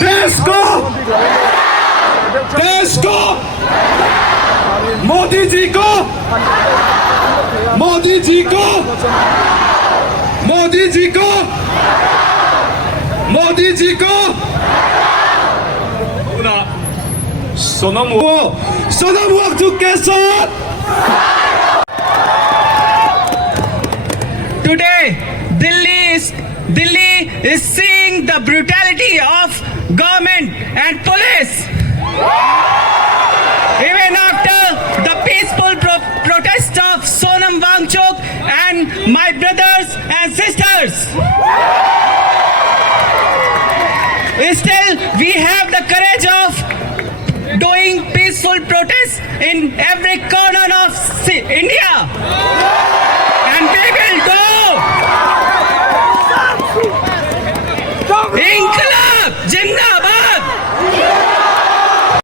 देश को मोदी जी को मोदी जी को मोदी जी को मोदी जी को सोनम वांगचुक के साथ Today, Delhi is seeing the brutality of government and police. Even after the peaceful protest of Sonam Wangchuk and my brothers and sisters, still we have the courage of doing peaceful protests in every corner of India.